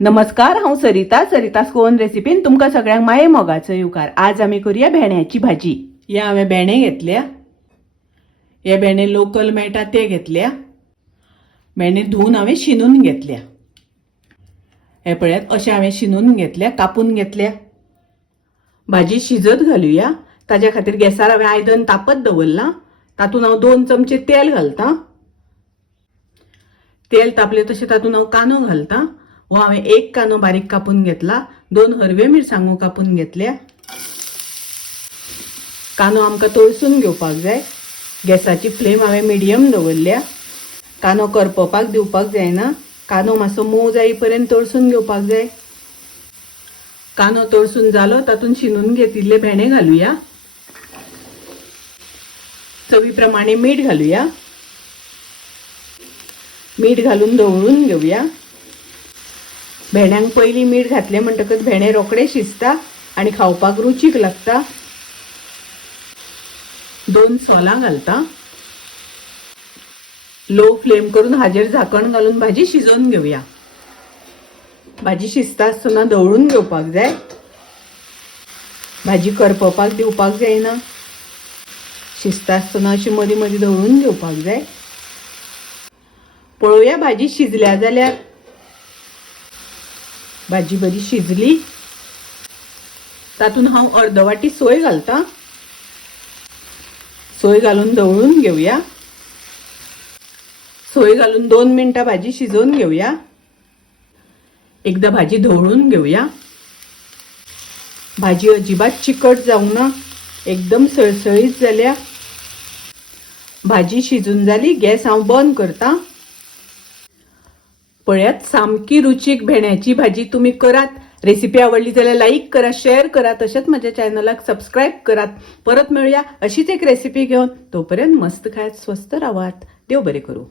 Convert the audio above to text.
नमस्कार, हांव सरिता कोवन रेसिपीन तुमकां सगळ्यांक माये मोगाचो येवकार। आज आमी करूया भेंड्याची भाजी। ह्या हांवें भेंडे घेतल्या, हे भेंडे लोकल मेळटा ते घेतल्या। भेंडे धुवन हांवें शिनून घेतल्या। हे पळयात अशें हांवें शिनून घेतल्या, कापून घेतल्या। भाजी शिजत घालुया। ताज्या खातीर गॅसार हांवें आयदन तापत दवरलां। तातूंत हांव 2 चमचे तेल घालतां। तेल तापले तशें तातूंत हांव कांदो घालतां। हो हांवें 1 कांदो बारीक कापून घेतला, 2 हरव्यो मिरसांगो कापून घेतल्या। कांदो आमकां तळसून घेवपाक जाय। गॅसाची फ्लेम हांवें मिडियम दवरल्या। कांदो करपपाक दिवपाक जायना। कांदो मातसो मोव जाई पर्यंत तळसून घेवपाक जाय। कांदो तळसून जालो तातूंत शिनून घेतिल्ले भेंडे घालुया। चवी प्रमाणे मीठ घालुया। मीठ घालून ढवळून घेवया। भेंड्यांक पयलीं मीठ घातलें म्हणटकच भेंडे रोखडे शिजता आनी खावपाक रुचीक लागता। 2 सोलां घालता। लो फ्लेम करून हाजेर झाकण घालून भाजी शिजोवन घेवया। भाजी शिजता आसतना ढवळून घेवपाक जाय। भाजी करपपाक दिवपाक जायना। शिजता आसतना अशी मदीं मदीं ढवळून घेवपाक जाय। पळोवया भाजी शिजल्या जाल्यार। भाजी बरी शिजली। तातूंत हांव अर्द वाटी सोय घालतां। सोय घालून ढवळून घेवया। सोय घालून 2 मिनटां भाजी शिजोवन घेवया। एकदा भाजी ढवळून घेवया। भाजी अजिबात चिकट जावंक ना, एकदम सळसळीत जाल्या। भाजी शिजून जाली, गॅस हांव बंद करतां। पळयात, सामकी रुचीक भेंड्याची भाजी तुमी करात। रेसिपी आवडली जाल्यार लाईक करा, शेअर करा, तशेंच म्हज्या चॅनलाक सबस्क्राईब करात। परत मेळुया अशीच एक रेसिपी घेवन। तोपर्यंत मस्त खायत, स्वस्त रावात। देव बरें करूं।